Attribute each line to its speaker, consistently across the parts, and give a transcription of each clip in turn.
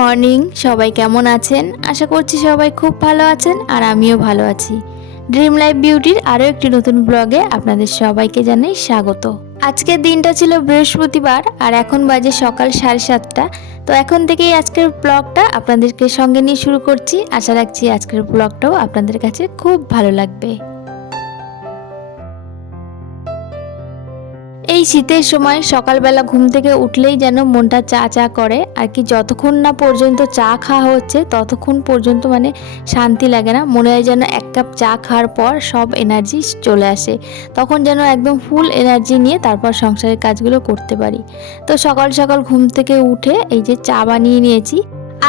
Speaker 1: Morning, সবাই কেমন আছেন? আশা করছি সবাই খুব ভালো আছেন আর আমিও ভালো আছি। ড্রিম লাইফ বিউটির আরও একটি নতুন ব্লগে আপনাদের সবাইকে জানাই স্বাগত। আজকের দিনটা ছিল বৃহস্পতিবার আর এখন বাজে সকাল সাড়ে সাতটা। তো এখন থেকেই আজকের ব্লগটা আপনাদেরকে সঙ্গে নিয়ে শুরু করছি। আশা রাখছি আজকের ব্লগটাও আপনাদের কাছে খুব ভালো লাগবে। এই শীতের সময় সকালবেলা ঘুম থেকে উঠলেই যেন মনটা চা চা করে। আর কি যতক্ষণ না পর্যন্ত চা খাওয়া হচ্ছে, ততক্ষণ পর্যন্ত মানে শান্তি লাগে না। মনে হয় যেন এক কাপ চা খাওয়ার পর সব এনার্জি চলে আসে। তখন যেন একদম ফুল এনার্জি নিয়ে তারপর সংসারের কাজগুলো করতে পারি। তো সকাল সকাল ঘুম থেকে উঠে এই যে চা বানিয়ে নিয়েছি।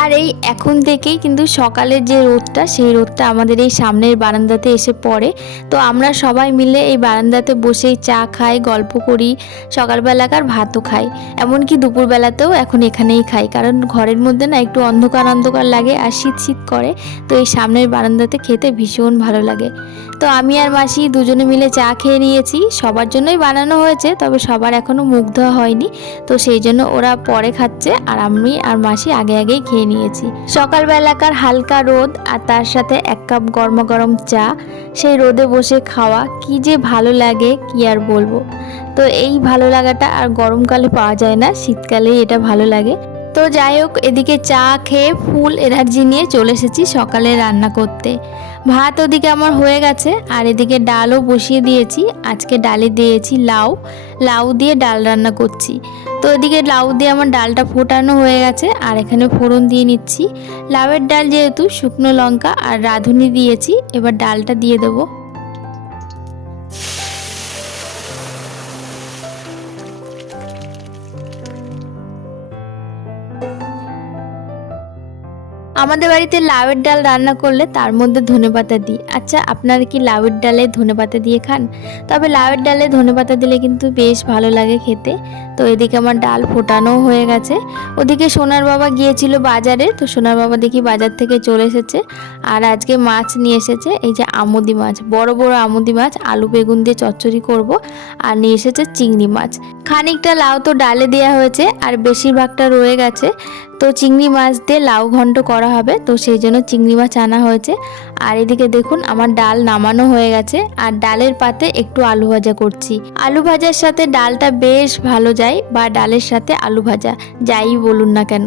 Speaker 1: আর এই এখন থেকেই কিন্তু সকালের যে রোদটা, সেই রোদটা আমাদের এই সামনের বারান্দাতে এসে পড়ে। তো আমরা সবাই মিলে এই বারান্দাতে বসেই চা খাই, গল্প করি, সকালবেলাকার ভাতও খাই। এমনকি দুপুরবেলাতেও এখন এখানেই খাই, কারণ ঘরের মধ্যে না একটু অন্ধকার অন্ধকার লাগে আর শীত শীত করে। তো এই সামনের বারান্দাতে খেতে ভীষণ ভালো লাগে। তো আমি আর মাসি দুজনে মিলে চা খেয়ে নিয়েছি। সবার জন্যই বানানো হয়েছে, তবে সবার এখনও মুখ ধোয়া হয়নি। তো সেই জন্য ওরা পরে খাচ্ছে, আর আমি আর মাসি আগে আগেই খেয়ে নিয়েছি। সকালবেলাকার হালকা রোদ আর তার সাথে এক কাপ গরম গরম চা। সেই রোদে বসে খাওয়া কি যে ভালো লাগে, কি আর বলব। তো এই ভালো লাগাটা আর গরমকালে পাওয়া যায় না, শীতকালেই এটা ভালো লাগে। তো যাই হোক, এদিকে চা খেয়ে ফুল এনার্জি নিয়ে চলে এসেছি সকালে রান্না করতে। ভাত ওদিকে আমার হয়ে গেছে, আর এদিকে ডালও বসিয়ে দিয়েছি। আজকে ডালে দিয়েছি লাউ লাউ দিয়ে ডাল রান্না করছি। তো এদিকে লাউ দিয়ে আমার ডালটা ফোটানো হয়ে গেছে, আর এখানে ফোড়ন দিয়ে নিচ্ছি। লাউয়ের ডাল যেহেতু শুকনো লঙ্কা আর রাঁধুনি দিয়েছি, এবার ডালটা দিয়ে দেবো। আমাদের বাড়িতে লাউয়ের ডাল রান্না করলে তার মধ্যে ধনেপাতা দিই। আচ্ছা আপনারা কি লাউয়ের ডালে ধনেপাতা দিয়ে খান? তবে লাউয়ের ডালে ধনেপাতা দিলে কিন্তু বেশ ভালো লাগে খেতে। তো এদিকে আমার ডাল ফোটানো হয়ে গেছে। ওদিকে সোনার বাবা গিয়েছিল বাজারে, তো সোনার বাবা দেখি বাজার থেকে চলে এসেছে। আর আজকে মাছ নিয়ে এসেছে, এই যে আমুদি মাছ, বড় বড় আমুদি মাছ, আলু বেগুন দিয়ে চচ্চড়ি করব। আর নিয়ে এসেছে চিংড়ি মাছ। খানিকটা লাউ তো ডালে দেওয়া হয়েছে, আর বেশিরভাগটা রয়ে গেছে। তো চিংড়ি মাছ দিয়ে লাউ ঘন্ট করা হবে, তো সেই জন্য চিংড়ি মাছ আনা হয়েছে। আর এদিকে দেখুন, আমার ডাল নামানো হয়ে গেছে। আর ডালের পাতে একটু আলু ভাজা করছি। আলু ভাজার সাথে ডালটা বেশ ভালো যায় বা ডালের সাথে আলু ভাজা, যাই বলুন না কেন।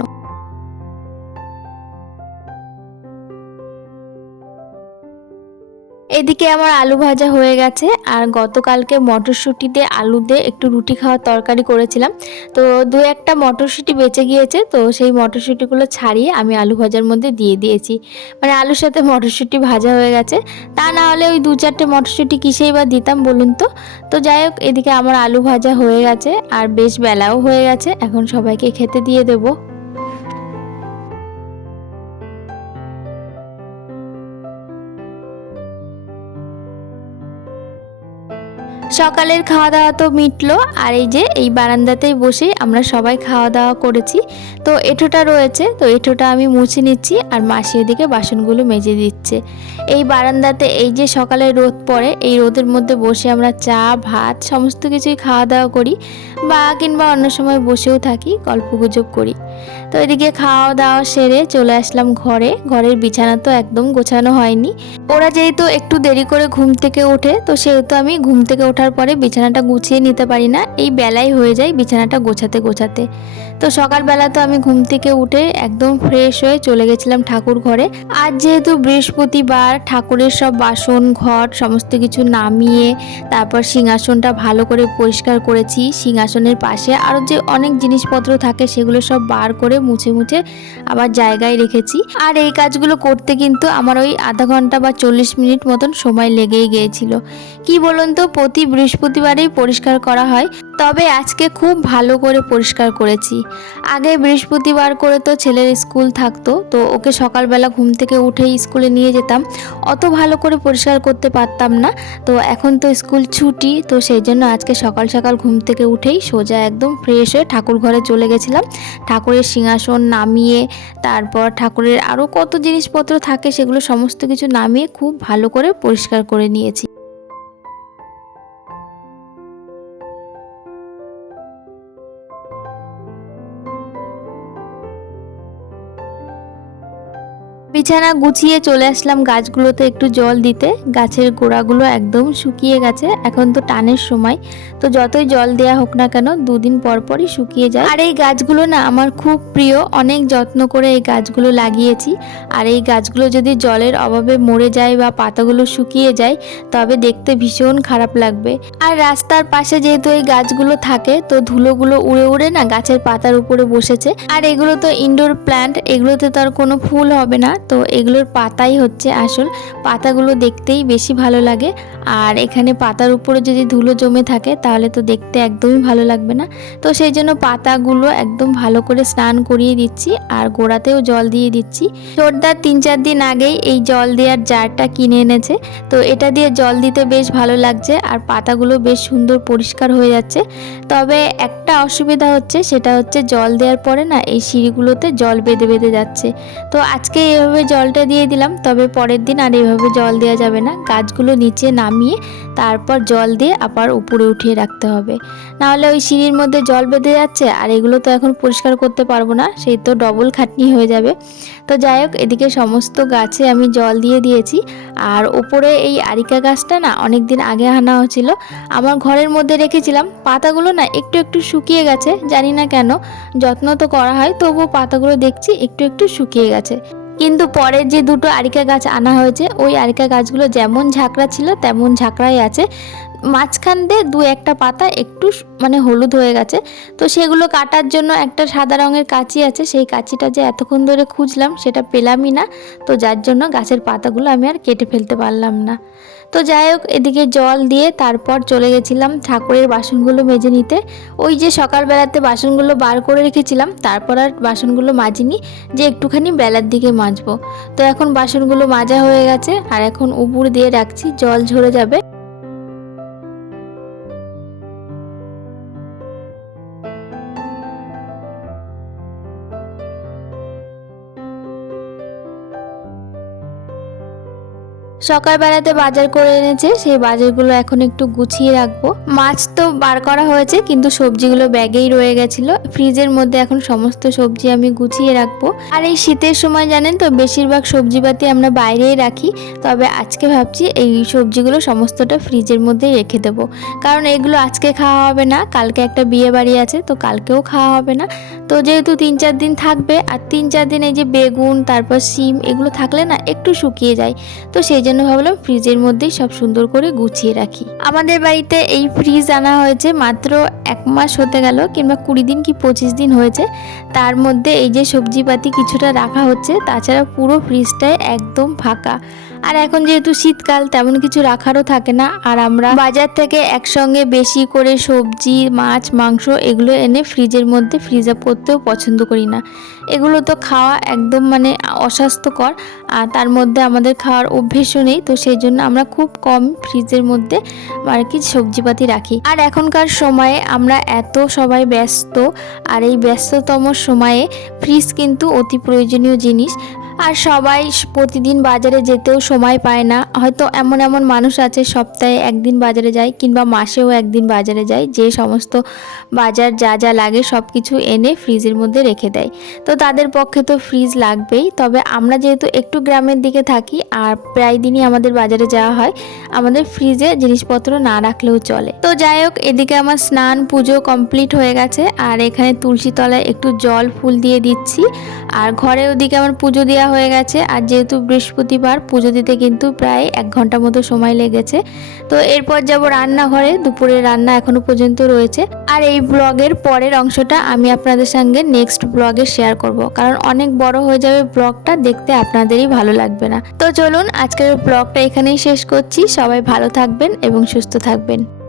Speaker 1: এদিকে আমার আলু ভাজা হয়ে গেছে, আর গতকালকে মটরশুঁটি দিয়ে আলু দিয়ে একটু রুটি খাওয়ার তরকারি করেছিলাম। তো দু একটা মটরশুঁটি বেঁচে গিয়েছে, তো সেই মটরশুঁটিগুলো ছাড়িয়ে আমি আলু ভাজার মধ্যে দিয়ে দিয়েছি। মানে আলুর সাথে মটরশুঁটি ভাজা হয়ে গেছে। তা না হলে ওই দু চারটে মটরশুঁটি কিসেই বা দিতাম বলুন তো? তো যাই হোক, এদিকে আমার আলু ভাজা হয়ে গেছে, আর বেশ বেলাও হয়ে গেছে, এখন সবাইকে খেতে দিয়ে দেবো। সকালের খাওয়া দাওয়া তো মিটলো, আর এই যে এই বারান্দাতেই বসেই আমরা সবাই খাওয়া দাওয়া করেছি। তো এঁঠোটা রয়েছে, তো এঁঠোটা আমি মুছে নিচ্ছি, আর মাসি এদিকে বাসনগুলো মেজে দিচ্ছে। এই বারান্দাতে এই যে সকালে রোদ পড়ে, এই রোদের মধ্যে বসে আমরা চা, ভাত, সমস্ত কিছুই খাওয়া দাওয়া করি, বা কিংবা অন্য সময় বসেও থাকি, গল্পগুজব করি। তো এদিকে খাওয়া দাওয়া সেরে চলে আসলাম ঘরে। ঘরের বিছানা তো একদম গোছানো হয়নি। ওরা যেহেতু একটু দেরি করে ঘুম থেকে ওঠে, তো সেহেতু আমি ঘুম থেকে ওঠার পরে বিছানাটা গুছিয়ে নিতে পারি না। এই বেলায় হয়ে যায় বিছানাটা গোছাতে গোছাতে। তো সকালবেলা তো আমি ঘুম থেকে উঠে একদম ফ্রেশ হয়ে চলে গেছিলাম ঠাকুর ঘরে। আজ যেহেতু বৃহস্পতিবার, ঠাকুরের সব বাসন, ঘট সমস্ত কিছু নামিয়ে তারপর সিংহাসনটা ভালো করে পরিষ্কার করেছি। সিংহাসনের পাশে আরও যে অনেক জিনিসপত্র থাকে সেগুলো সব বার করে মুছে মুছে আবার জায়গায় রেখেছি। আর এই কাজগুলো করতে কিন্তু আমার ওই আধা ঘণ্টা বা চল্লিশ মিনিট মতন সময় লেগেই গিয়েছিল। কি বলুন তো, প্রতি বৃহস্পতিবারেই পরিষ্কার করা হয়। তবে আজকে খুব ভালো করে পরিষ্কার করেছি। আগে বৃহস্পতিবার করে তো ছেলের স্কুল থাকতো, তো ওকে সকালবেলা ঘুম থেকে উঠেই স্কুলে নিয়ে যেতাম। অত ভালো করে পরিষ্কার করতে পারতাম না, তো এখন তো স্কুল ছুটি, তো সেই জন্য আজকে সকাল সকাল ঘুম থেকে উঠেই সোজা একদম ফ্রেশ হয়ে ঠাকুর ঘরে চলে গেছিলাম। ঠাকুরের সিংহাসন নামিয়ে, তারপর ঠাকুরের আরও কত জিনিসপত্র থাকে সেগুলো সমস্ত কিছু নামিয়ে খুব ভালো করে পরিষ্কার করে নিয়েছি। বিছানা গুছিয়ে চলে আসলাম গাছগুলোতে একটু জল দিতে। গাছের গোড়াগুলো একদম শুকিয়ে গেছে। এখন তো টানের সময়। তো যতই জল দেয়া হোক না কেন, দুদিন পর পরই শুকিয়ে যায়। আর এই গাছগুলো না আমার খুব প্রিয়। অনেক যত্ন করে এই গাছগুলো লাগিয়েছি। আর এই গাছগুলো যদি জলের অভাবে মরে যায় বা পাতাগুলো শুকিয়ে যায়, তবে দেখতে ভীষণ খারাপ লাগবে। আর রাস্তার পাশে যেহেতু এই গাছগুলো থাকে, তো ধুলোগুলো উড়ে উড়ে না গাছের পাতার উপরে বসেছে। আর এগুলো তো ইনডোর প্ল্যান্ট এগুলোতে তো আর কোনো ফুল হবে না। তো এগুলোর পাতাই হচ্ছে আসল। পাতাগুলো দেখতেই বেশি ভালো লাগে। আর এখানে পাতার উপরে যদি ধুলো জমে থাকে, তাহলে তো দেখতে একদমই ভালো লাগবে না। তো সেই জন্য পাতাগুলো একদম ভালো করে স্নান করিয়ে দিচ্ছি আর গোড়াতেও জল দিয়ে দিচ্ছি। জোরদার তিন চার দিন আগেই এই জল দেওয়ার জারটা কিনে এনেছে। তো এটা দিয়ে জল দিতে বেশ ভালো লাগছে আর পাতাগুলো বেশ সুন্দর পরিষ্কার হয়ে যাচ্ছে। তবে একটা অসুবিধা হচ্ছে, সেটা হচ্ছে জল দেওয়ার পরে না, এই সিঁড়িগুলোতে জল বেঁধে বেঁধে যাচ্ছে। তো আজকে জলটা দিয়ে দিলাম, তবে পরের দিন আর এভাবে জল দেওয়া যাবে না। গাছগুলো নিচে নামিয়ে তারপর জল দিয়ে আবার উপরে উঠিয়ে রাখতে হবে। নাহলে ওই সিঁড়ির মধ্যে জল বেঁধে যাচ্ছে, আর এগুলো তো এখন পরিষ্কার করতে পারব না সেই তো ডবল খাটনি হয়ে যাবে। তো যাই হোক, এদিকে সমস্ত গাছে আমি জল দিয়ে দিয়েছি। আর ওপরে এই আরিকা গাছটা না অনেক দিন আগে আনা হয়েছিল। আমার ঘরের মধ্যে রেখেছিলাম। পাতাগুলো না একটু একটু শুকিয়ে গেছে, জানি না কেন। যত্ন তো করা হয়, তবুও পাতাগুলো দেখছি একটু একটু শুকিয়ে গেছে। কিন্তু পরের যে দুটো আরিকা গাছ আনা হয়েছে, ওই আরিকা গাছগুলো যেমন ঝাঁকড়া ছিল, তেমন ঝাঁকড়াই আছে। মাঝখান দিয়ে দু একটা পাতা একটু মানে হলুদ হয়ে গেছে। তো সেগুলো কাটার জন্য একটা সাদা রঙের কাঁচি আছে। সেই কাঁচিটা যে এতক্ষণ ধরে খুঁজলাম, সেটা পেলামই না। তো যার জন্য গাছের পাতাগুলো আমি আর কেটে ফেলতে পারলাম না। তো যাই হোক, এদিকে জল দিয়ে তারপর চলে গেছিলাম ঠাকুরের বাসনগুলো মেজে নিতে। ওই যে সকালবেলাতে বাসনগুলো বার করে রেখেছিলাম, তারপর আর বাসনগুলো মাজিনি, যে একটুখানি বেলার দিকে মাজবো। তো এখন বাসনগুলো মাজা হয়ে গেছে, আর এখন উপর দিয়ে রাখছি, জল ঝরে যাবে। সকালবেলাতে বাজার করে এনেছে, সেই বাজারগুলো এখন একটু গুছিয়ে রাখব। মাছ তো বার করা হয়েছে, কিন্তু সবজিগুলো ব্যাগেই রয়ে গেছিল। ফ্রিজের মধ্যে এখন সমস্ত সবজি আমি গুছিয়ে রাখব। আর এই শীতের সময় জানেন তো, বেশিরভাগ সবজিপাতি আমরা বাইরেই রাখি। তবে আজকে ভাবছি এই সবজিগুলো সমস্তটা ফ্রিজের মধ্যেই রেখে দেবো। কারণ এগুলো আজকে খাওয়া হবে না, কালকে একটা বিয়ে বাড়ি আছে, তো কালকেও খাওয়া হবে না। তো যেহেতু তিন চার দিন থাকবে, আর তিন চার দিন এই যে বেগুন, তারপর শিম, এগুলো থাকলে না একটু শুকিয়ে যায়। তো সেই জন্য ভাবলাম ফ্রিজের মধ্যেই সব সুন্দর করে গুছিয়ে রাখি। আমাদের বাড়িতে এই ফ্রিজ আনা হয়েছে মাত্র এক মাস হতে গেল কিংবা কুড়ি দিন কি পঁচিশ দিন হয়েছে। তার মধ্যে এই যে সবজিপাতি কিছুটা রাখা হচ্ছে, তাছাড়া পুরো ফ্রিজটাই একদম ফাঁকা। আর এখন যেহেতু শীতকাল, তেমন কিছু রাখারও থাকে না। আর আমরা বাজার থেকে একসঙ্গে বেশি করে সবজি, মাছ, মাংস এগুলো এনে ফ্রিজের মধ্যে, ফ্রিজ আপ করতেও পছন্দ করি না। এগুলো তো খাওয়া একদম মানে অস্বাস্থ্যকর, আর তার মধ্যে আমাদের খাওয়ার অভ্যেসও নেই, তো সেই জন্য আমরা খুব কম ফ্রিজের মধ্যে আর কি সবজিপাতি রাখি। আর এখনকার সময়ে আমরা এত সবাই ব্যস্ত, আর এই ব্যস্ততম সময়ে ফ্রিজ কিন্তু অতি প্রয়োজনীয় জিনিস। আর সবাই প্রতিদিন বাজারে যেতেও সময় পায় না। হয়তো এমন এমন মানুষ আছে সপ্তাহে একদিন বাজারে যায় কিংবা মাসেও একদিন বাজারে যায়। যে সমস্ত বাজার যা যা লাগে সব কিছু এনে ফ্রিজের মধ্যে রেখে দেয়। তো তাদের পক্ষে তো ফ্রিজ লাগবেই। তবে আমরা যেহেতু একটু গ্রামের দিকে থাকি আর প্রায় দিনই আমাদের বাজারে যাওয়া হয়, আমাদের ফ্রিজে জিনিসপত্র না রাখলেও চলে। তো যাই হোক, এদিকে আমার স্নান পুজো কমপ্লিট হয়ে গেছে আর এখানে তুলসী তলায় একটু জল ফুল দিয়ে দিচ্ছি। আর ঘরে ওদিকে আমার পুজো দেওয়া হয়ে গেছে। আর যেহেতু বৃহস্পতিবার, পুজো দিতে কিন্তু প্রায় এক ঘণ্টা মতো সময় লেগেছে। তো এরপর যাব রান্নাঘরে, দুপুরের রান্না এখনও পর্যন্ত রয়েছে। আর এই ব্লগের পরের অংশটা আমি আপনাদের সঙ্গে নেক্সট ব্লগে শেয়ার করব। কারণ অনেক বড় হয়ে যাবে ব্লগটা, দেখতে আপনাদেরই ভালো লাগবে না। তো চলুন, আজকের ব্লগটা এখানেই শেষ করছি। সবাই ভালো থাকবেন এবং সুস্থ থাকবেন।